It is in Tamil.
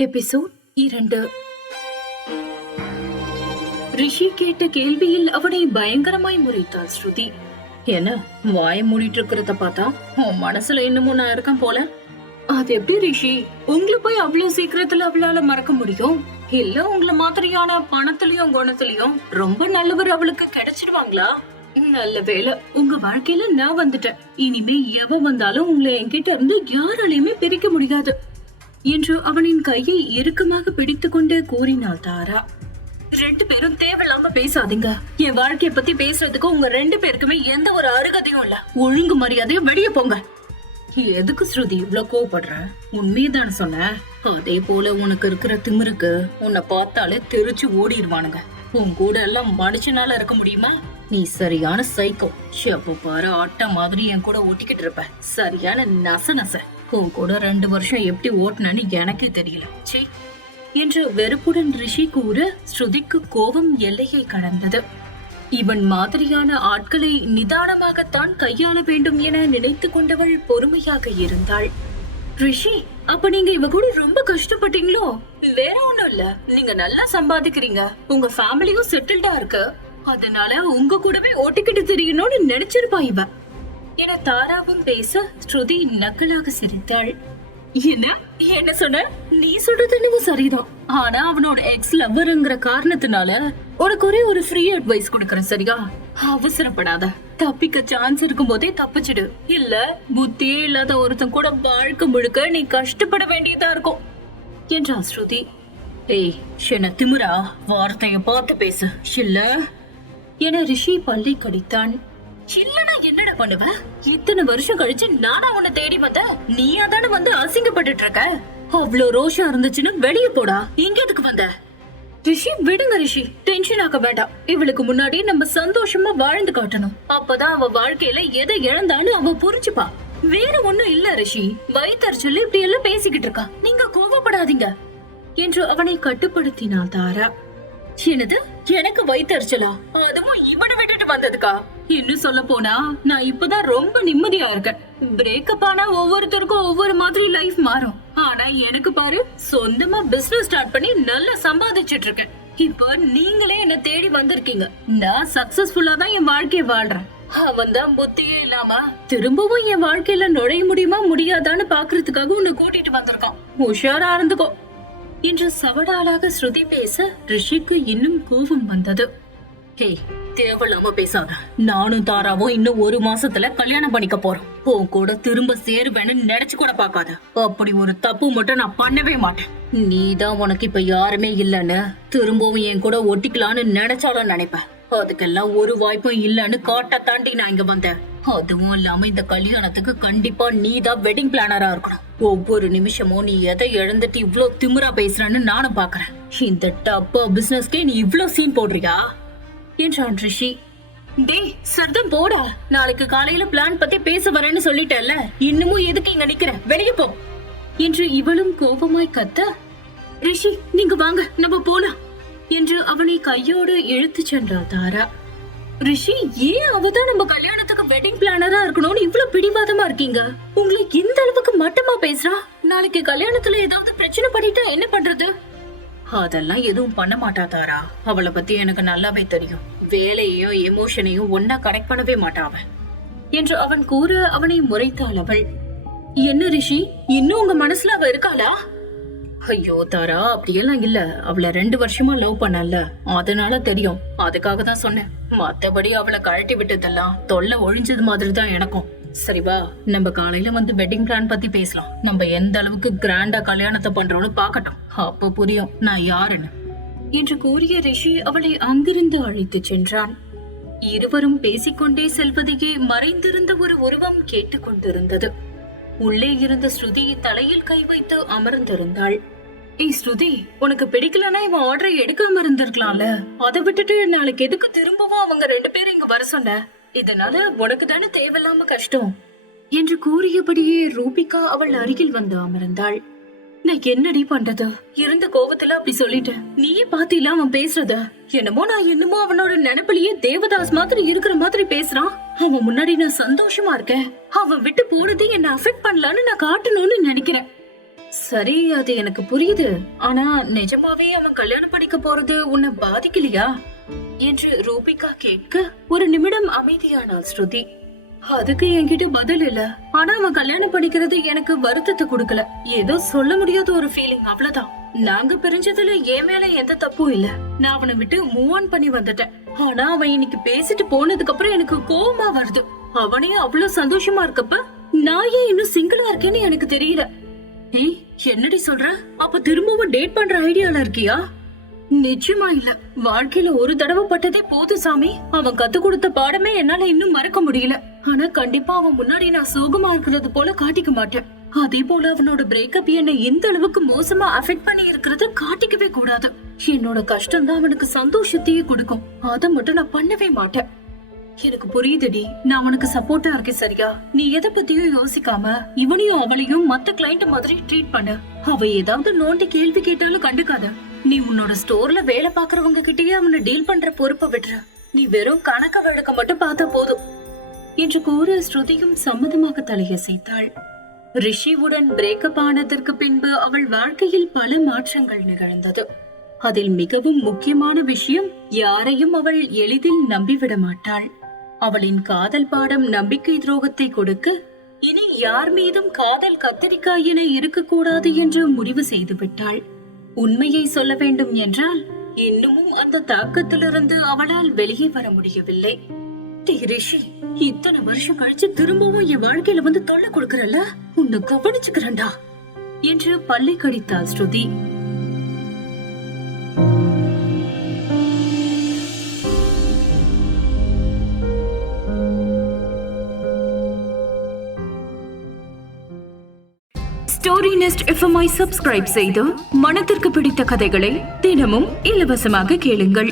எபிசோட் இரண்டு. ரிஷி கேட்ட கேள்வியில் அவனை பயங்கரமாய் முறைத்தாள் ஸ்ருதி. என்ன வாய மூடிட்டு இருக்கிறத பார்த்தா உன் மனசுல இன்னமும் நான் இருக்கேன் போல? அது எப்படி ரிஷி? உங்களை போய் அவ்வளவு சீக்கிரத்துல அவளால மறக்க முடியும் இல்ல உங்களை மாதிரியான பணத்திலயும் குணத்திலயும் ரொம்ப நல்லவர் அவளுக்கு கிடைச்சிடுவாங்களா நல்ல வேலை உங்க வாழ்க்கையில நான் வந்துட்டேன். இனிமே எவ வந்தாலும் உங்களை என்கிட்ட இருந்து யாராலையுமே பிரிக்க முடியாது. என்று அவனின் கையை இறுக்கமாக பிடித்துக்கொண்டு கூறினாள் தாரா ரெண்டு பேரும் தேவையில்லாம பேசாதீங்க. என் வாழ்க்கைய பத்தி பேசுறதுக்கு உங்க ரெண்டு பேருக்குமே எந்த ஒரு அருகதையும் இல்ல. ஒழுங்கு மரியாதையும் வெளியே போங்க. எதுக்கு ஸ்ருதி இவ்ளோ கோவப்படுற? உண்மையதான சொன்ன. அதே போல உனக்கு இருக்கிற திமிருக்கு உன்னை பார்த்தாலே தெரிச்சு ஓடிடுவானுங்க உன் கூட எல்லாம் மனுஷனால இருக்க முடியுமா? நீ சரியான சைக்கோ எப்ப பாரு ஆட்ட மாதிரி என் கூட ஓட்டிக்கிட்டு இருப்ப. சரியான நச நச. உன் கூட ரெண்டு வருஷம் எப்படி ஓட்டுனன்னு எனக்கே தெரியல. சீ என்று வெறுப்புடன் ரிஷி கூற ஸ்ருதிக்கு கோபம் எல்லையை கடந்தது. இவன் மாதிரியான ஆட்களை நிதானமாகத்தான் கையாள வேண்டும் என நினைத்து கொண்டவள் பொறுமையாக இருந்தாள். ரிஷி அப்ப நீங்க இவ கூட ரொம்ப கஷ்டப்பட்டீங்களோ? வேற ஒண்ணும் இல்ல. நீங்க நல்லா சம்பாதிக்கிறீங்க. உங்க ஃபேமிலியும் செட்டில்டா இருக்கு. அதனால உங்க கூடவே ஓட்டிக்கிட்டு தெரியணும்னு நினைச்சிருப்பா இவ. என தாராவும் பேச ஸ்ருதி நக்கலாக சிரித்தாள். என்ன? என்ன சொன்ன? நீ சொல்றது என்னவோ சரிதான். ஆனா அவனோட எக்ஸ் லவ்வருங்கிற காரணத்தினால உனக்கு ஒரே ஒரு ஃப்ரீ அட்வைஸ் கொடுக்கறேன் சரியா? அவசரப்படாத. தப்பிக்க சான்ஸ் இருக்கும் போதே தப்பிச்சிடு. இல்ல புத்தியே இல்லாத ஒருத்தன் கூட வாழ்க்கை முழுக்க நீ கஷ்டப்பட வேண்டியதா இருக்கும் என்றா ஸ்ருதி. ஏய் என்ன திமுரா வார்த்தைய பார்த்து பேசு இல்ல என ரிஷி பள்ளி கடித்தான். இல்லனா என்னடா பண்ணுவ? இத்தனை வருஷம் கழிச்சு நானா உன்னை தேடி வந்தேன் நீயா தானே வந்து அசிங்கப்பட்டுட்டு இருக்க அவ்வளோ ரோஷம் இருந்துச்சுன்னு வெளியே போடா. இங்க எதுக்கு வந்த? ரிஷி விடுங்க ரிஷி. டென்ஷன் ஆக்க வேண்டாம். இவளுக்கு முன்னாடி நம்ம சந்தோஷமா வாழ்ந்து காட்டணும். அப்பதான் அவ வாழ்க்கையில எதை இழந்தான்னு அவ புரிஞ்சுப்பா. வேற ஒண்ணும் இல்ல ரிஷி. வயித்தறிச்சல் இப்படி எல்லாம் பேசிக்கிட்டு இருக்கா. நீங்க கோவப்படாதீங்க. என்று அவனை கட்டுப்படுத்தினாள் தாரா. என்னது? எனக்கு வயித்தறிச்சலா அதுவும் இவனை விட்டுட்டு வந்ததுக்கா? இன்னும் சொல்ல போனா நான் இப்பதான் ரொம்ப நிம்மதியா இருக்கேன். பிரேக்கப் ஆனா ஒவ்வொருத்தருக்கும் ஒவ்வொரு மாதிரி லைஃப் மாறும். ஆனா எனக்கு பாரு சொந்தமா பிசினஸ் ஸ்டார்ட் பண்ணி நல்லா சம்பாதிச்சிட்டு இருக்கேன். இப்ப நீங்களே என்ன தேடி வந்திருக்கீங்க. நான் சக்சஸ்ஃபுல்லா தான் என் வாழ்க்கையை வாழ்றேன். அவன் தான் புத்தியே இல்லாம திரும்பவும் என் வாழ்க்கையில நுழைய முடியுமா முடியாதான்னு பாக்குறதுக்காக உன்னை கூட்டிட்டு வந்திருக்கான். உஷாரா இருந்துக்கோ. என்று சவடாலாக ஸ்ருதி பேச ரிஷிக்கு இன்னும் கோபம் வந்தது. ஹே தேவையில்லாம பேசாத. நானும் தாராவும் இன்னும் ஒரு மாசத்துல கல்யாணம் பண்ணிக்க போறோம். உன் கூட திரும்ப சேருவேன்னு நினைச்சு கூட பாக்காத அப்படி ஒரு தப்பு மட்டும் நான் பண்ணவே மாட்டேன். நீதான் உனக்கு இப்ப யாருமே இல்லைன்னு திரும்பவும் என் கூட ஒட்டிக்கலான்னு நினைச்சாலும் நினைப்பேன். அதுக்கெல்லாம் ஒரு வாய்ப்பும் இல்லைன்னு காட்ட தாண்டி நான் இங்க வந்தேன். அதுவும் இல்லாம இந்த கல்யாணத்துக்கு கண்டிப்பா நீதான் வெட்டிங் பிளானரா இருக்கணும். ஒவ்வொரு நிமிஷமும் நீ எதை இழந்துட்டு இவ்ளோ திமிரா பேசுறன்னு நானும் பாக்குறேன். இந்த டப்பா பிசினஸ்க்கே நீ இவ்ளோ சீன் போடுறியா? என்றான் ரிஷி. டேய் சர்தம் போடா. நாளைக்கு காலையில பிளான் பத்தி பேச வரேன்னு சொல்லிட்டல இன்னமும் எதுக்கு இங்க நிக்கிற? வெளிய போ. என்று இவளும் கோபமாய் கத்த ரிஷி நீங்க வாங்க. நம்ம போலாம். என்று அவனை கையோடு இழுத்து சென்றாள் தாரா. ரிஷி ஏன் அவதான் நம்ம கல்யாணத்துக்கு வெட்டிங் பிளானரா இருக்கணும்னு இவ்வளவு பிடிவாதமா இருக்கீங்க? உங்களுக்கு இந்த அளவுக்கு மட்டமா பேசுறா? நாளைக்கு கல்யாணத்துல ஏதாவது பிரச்சனை பண்ணிட்டா என்ன பண்றது? அதெல்லாம் எதுவும் பண்ண மாட்டா தாரா அவளை பத்தி எனக்கு நல்லாவே தெரியும். வேலையையும் எமோஷனையும் ஒன்னா கனெக்ட் பண்ணவே மாட்டா என்று அவன் கூற அவனை முறைத்தாள் அவள். என்ன ரிஷி இன்னும் உங்க மனசுல அவ இருக்காளா? ஐயோ தாரா அப்படியெல்லாம் இல்ல. அவளை ரெண்டு வருஷமா லவ் பண்ணல அதனால தெரியும். அதுக்காக தான் சொன்னேன். மத்தபடி அவளை கழட்டி விட்டதெல்லாம் தொல்லை ஒழிஞ்சது மாதிரி தான் எனக்கும். சரி வா. நம்ம காலையில வந்து வெட்டிங் பிளான் பத்தி பேசலாம். நம்ம எந்த அளவுக்கு கிராண்டா கல்யாணத்தை பண்றோம்னு பாக்கட்டும் அப்ப புரியும் நான் யாருன்னு என்று கூறிய ரிஷி அவளை அங்கிருந்து அழைத்துச் சென்றான். இருவரும் பேசிக்கொண்டே செல்வதையே மறைந்திருந்த ஒரு உருவம் கேட்டுக்கொண்டிருந்தது உள்ளே இருந்த ஸ்ருதி தலையில் கை வைத்து அமர்ந்திருந்தாள். ஏய் ஸ்ருதி உனக்கு பிடிக்கலன்னா இவன் ஆர்டரை எடுக்காம இருந்திருக்கலாம்ல. அதை விட்டுட்டு நாளைக்கு எதுக்கு திரும்பவும் அவங்க ரெண்டு பேரும் இங்க வர சொன்ன? இதனால உனக்கு தானே தேவையில்லாம கஷ்டம்? என்று கூறியபடியே ரூபிகா அவள் அருகில் வந்து அமர்ந்தாள். நான் என்னடி பண்றது? இருந்த கோவத்துல அப்படி சொல்லிட்டேன். நீயே பாத்தில அவன் பேசுறத? என்னமோ நான் என்னமோ அவனோட நினைப்பிலேயே தேவதாஸ் மாதிரி இருக்கிற மாதிரி பேசுறான். அவன் முன்னாடி நான் சந்தோஷமா இருக்கேன். அவன் விட்டு போனதே என்ன அஃபெக்ட் பண்ணலான்னு நான் காட்டணும்னு நினைக்கிறேன். சரி அது எனக்கு புரியுது. ஆனா நிஜமாவே அவன் கல்யாணம் படிக்க போறது உன்னை பாதிக்கலையா? என்று ரூபிகா கேட்க ஒரு நிமிடம் அமைதியானாள் ஸ்ருதி. அதுக்கு என்கிட்ட பதில் இல்ல. ஆனா அவன் கல்யாணம் படிக்கிறது எனக்கு வருத்தத்தை கொடுக்கல. ஏதோ சொல்ல முடியாத ஒரு ஃபீலிங் அவ்வளவுதான். நாங்க பிரிஞ்சதுல என் மேல எந்த தப்பும் இல்ல. நான் அவனை விட்டு மூவ் ஆன் பண்ணி வந்துட்டேன். ஆனா அவன் இன்னைக்கு பேசிட்டு போனதுக்கு அப்புறம் எனக்கு கோவமா வருது. அவனே அவ்வளவு சந்தோஷமா இருக்கப்ப நான் ஏன் இன்னும் சிங்கிளா இருக்கேன்னு எனக்கு தெரியல. ஏய் என்னடி சொல்ற? அப்ப திரும்பவும் டேட் பண்ற ஐடியால இருக்கியா? நிச்சயமா இல்ல. வாழ்க்கையில ஒரு தடவை பட்டதே போதும் சாமி. அவன் கத்து கொடுத்த பாடமே என்னால இன்னும் மறக்க முடியல. ஆனா கண்டிப்பா அவன் முன்னாடி நான் சோகமா இருக்கிறது போல காட்டிக்க மாட்டேன். அதே போல அவனோட பிரேக்கப் என்னை எந்த அளவுக்கு மோசமா அஃபெக்ட் பண்ணி இருக்கிறத காட்டிக்கவே கூடாது. என்னோட கஷ்டம் தான் அவனுக்கு சந்தோஷத்தையே கொடுக்கும். அதை மட்டும் நான் பண்ணவே மாட்டேன். எனக்கு புரியுதுடி. நான் உனக்கு சப்போர்ட்டா இருக்கேன் சரியா? நீ எதை பத்தியும் யோசிக்காம இவனையும் அவளையும் மத்த கிளைண்ட் மாதிரி ட்ரீட் பண்ணு. அவ ஏதாவது நோண்டி கேள்வி கேட்டாலும் கண்டுக்காத. நீ உன்னோட ஸ்டோர்ல வேலை பாக்குறவங்க கிட்டயே அவனை டீல் பண்ற பொறுப்பை விடுற நீ வெறும் கணக்க வழக்க மட்டும் பார்த்தா போதும். என்று கூற ஸ்ருதியும் சம்மதமாக தலையசைத்தாள் ரிஷிவுடன் பிரேக்கப் ஆனதற்கு பின்பு அவள் வாழ்க்கையில் பல மாற்றங்கள் நிகழ்ந்தது. அதில் மிகவும் முக்கியமான விஷயம் யாரையும் அவள் எளிதில் நம்பிவிட மாட்டாள். அவளின் காதல் பாடம் நம்பிக்கை துரோகத்தை கொடுக்க இனி யார் மீதும் காதல் கத்திரிக்காய் என இருக்கக்கூடாது என்று முடிவு செய்து விட்டாள் உண்மையை சொல்ல வேண்டும் என்றால் இன்னமும் அந்த தாக்கத்திலிருந்து அவளால் வெளியே வர முடியவில்லை. ரிஷி இத்தனை வருஷம் கழிச்சு திரும்பவும் என் வாழ்க்கையில வந்து தொல்லை கொடுக்கறல்ல? உன்னை கவனிச்சுக்கிறண்டா என்று பல்லை கடித்தாள் Shruti. Story nest FMI subscribe செய்து மனதிற்கு பிடித்த கதைகளை தினமும் இலவசமாக கேளுங்கள்.